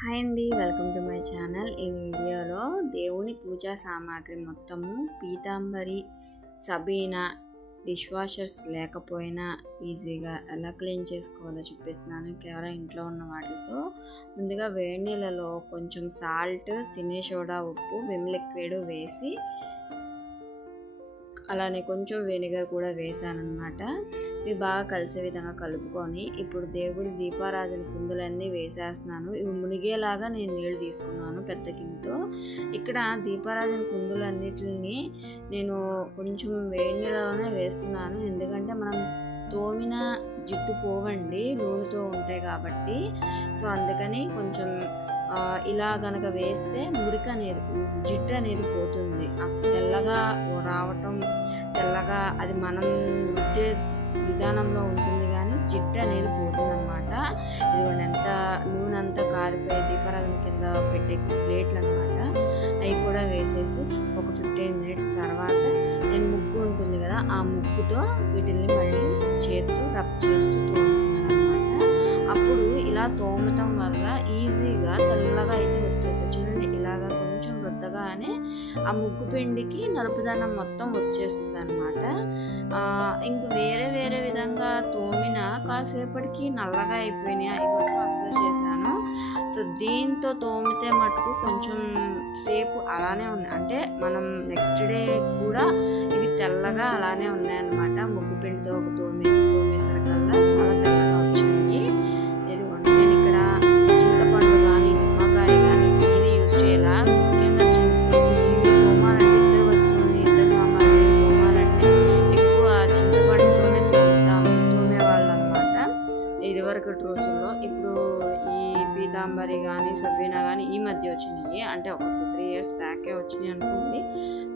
Hi అండి welcome to my channel. ఈ వీడియోలో దేవుని పూజా సామాగ్రి మొత్తము పీతాంబరి సబీనా డిష్ వాషర్స్ లేకపోయినా ఈజీగా ఎలా క్లీన్ చేసుకోవాలో చూపిస్తున్నాను. కేవలం ఇంట్లో ఉన్న వాటితో ముందుగా వేడి నీళ్ళలో కొంచెం సాల్ట్ తినే సోడా ఉప్పు విమ్ లిక్విడ్ వేసి అలానే కొంచెం వెనిగర్ కూడా వేసాను ఇవి బాగా కలిసే విధంగా కలుపుకొని ఇప్పుడు దేవుడి దీపారాధన కుందులన్నీ వేసేస్తున్నాను. ఇవి మునిగేలాగా నేను నీళ్ళు తీసుకున్నాను పెద్ద గిన్నెతో ఇక్కడ దీపారాధన కుందులన్నిటిని నేను కొంచెం వేడి నీళ్ళలోనే వేస్తున్నాను. ఎందుకంటే మనం తోమిన జిట్టు పోవండి నూనెతో ఉంటాయి కాబట్టి. సో అందుకని కొంచెం ఇలా గనక వేస్తే మురికి అనేది జిడ్డు అనేది పోతుంది. తెల్లగా రావటం తెల్లగా అది మనం రుద్దే విధానంలో ఉంటుంది కానీ జిడ్డు అనేది పోతుంది అనమాట ఇదిగోండి ఎంత నూనె అంతా కారిపోయి దీపారాధన కింద పెట్టే ప్లేట్లు అనమాట అవి కూడా వేసేసి ఒక ఫిఫ్టీన్ మినిట్స్ తర్వాత నేను ముగ్గు ఉంటుంది కదా ఆ ముగ్గుతో వీటిల్ని మళ్ళీ చేత్తో రబ్ చేస్తూ ఇలా తోమటం వల్ల ఈజీగా తెల్లగా అయితే వచ్చేస్తాయి. చూడండి ఇలాగా కొంచెం రుద్దగానే ఆ ముగ్గు పిండికి నలుపుదనం మొత్తం వచ్చేస్తుంది అనమాట ఇంక వేరే వేరే విధంగా తోమిన కాసేపటికి నల్లగా అయిపోయినాయి. అవి కూడా అబ్జర్వ్ చేశాను. దీంతో తోమితే మటుకు కొంచెం సేపు అలానే ఉన్నాయి అంటే మనం నెక్స్ట్ డే కూడా ఇవి తెల్లగా అలానే ఉన్నాయన్నమాట. ముగ్గు పిండితో ఒక తోమి తోమేసరికల్లా చాలా తెల్ల ఇదివరకు రోజుల్లో ఇప్పుడు ఈ పీతాంబరి కానీ సబీనా కానీ ఈ మధ్య వచ్చినాయి. అంటే ఒక టూ త్రీ ఇయర్స్ బ్యాకే వచ్చినాయి అనుకోండి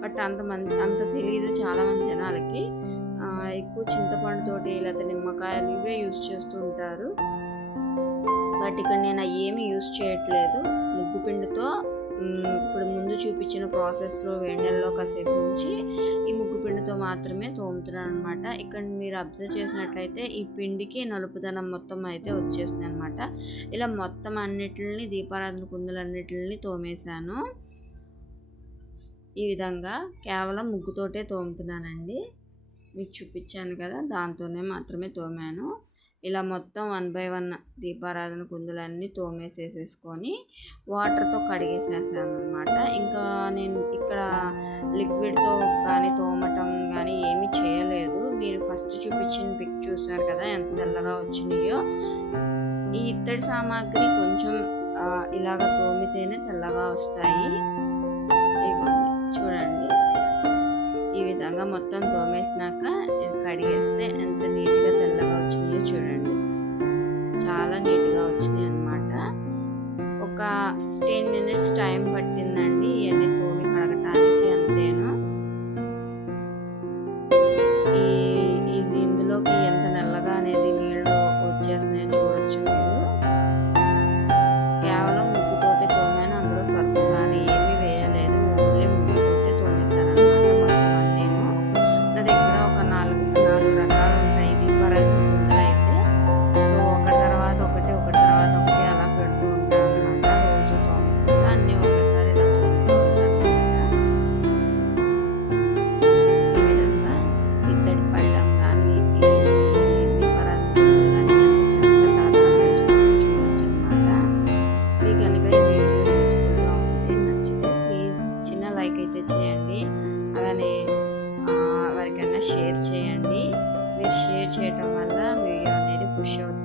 బట్ అంత మంది అంత తెలియదు చాలామంది జనాలకి. ఎక్కువ చింతపండుతోటి లేకపోతే నిమ్మకాయలు ఇవే యూస్ చేస్తూ ఉంటారు. బట్ ఇక్కడ నేను ఏమి యూస్ చేయట్లేదు. ముగ్గు పిండితో ఇప్పుడు ముందు చూపించిన ప్రాసెస్లో వేడి నీళ్ళలో కాసేపు నుంచి ఈ ముగ్గు పిండి మాత్రమే తోముతున్నాను అనమాట ఇక్కడ మీరు అబ్జర్వ్ చేసినట్లయితే ఈ పిండికి నలుపుదనం మొత్తం అయితే వచ్చేసింది అనమాట ఇలా మొత్తం అన్నిటిని దీపారాధన కుందులన్నిటిని తోమేశాను. ఈ విధంగా కేవలం ముగ్గుతోటే తోముతున్నానండి. మీకు చూపించాను కదా దాంతోనే మాత్రమే తోమాను. ఇలా మొత్తం వన్ బై వన్ దీపారాధన కుందులన్నీ తోమేసేసేసుకొని వాటర్తో కడిగేసేసాను అనమాట ఇంకా నేను ఇక్కడ లిక్విడ్తో కానీ తోమటం కానీ ఏమీ చేయలేదు. మీరు ఫస్ట్ చూపించిన పిక్ చూసారు కదా ఎంత తెల్లగా వచ్చినాయో. ఈ ఇత్తడి సామాగ్రి కొంచెం ఇలాగ తోమితేనే తెల్లగా వస్తాయి. విధంగా మొత్తం తోమేసినాక నేను కడిగేస్తే ఎంత నీట్గా తెల్లగా వచ్చినాయో చూడండి. చాలా నీట్గా వచ్చినాయి అన్నమాట ఒక ఫిఫ్టీన్ మినిట్స్ టైం పట్టిందండి ఇవన్నీ తోమి షేర్ చేయటం వల్ల వీడియో అనేది పుష్ అవుతుంది.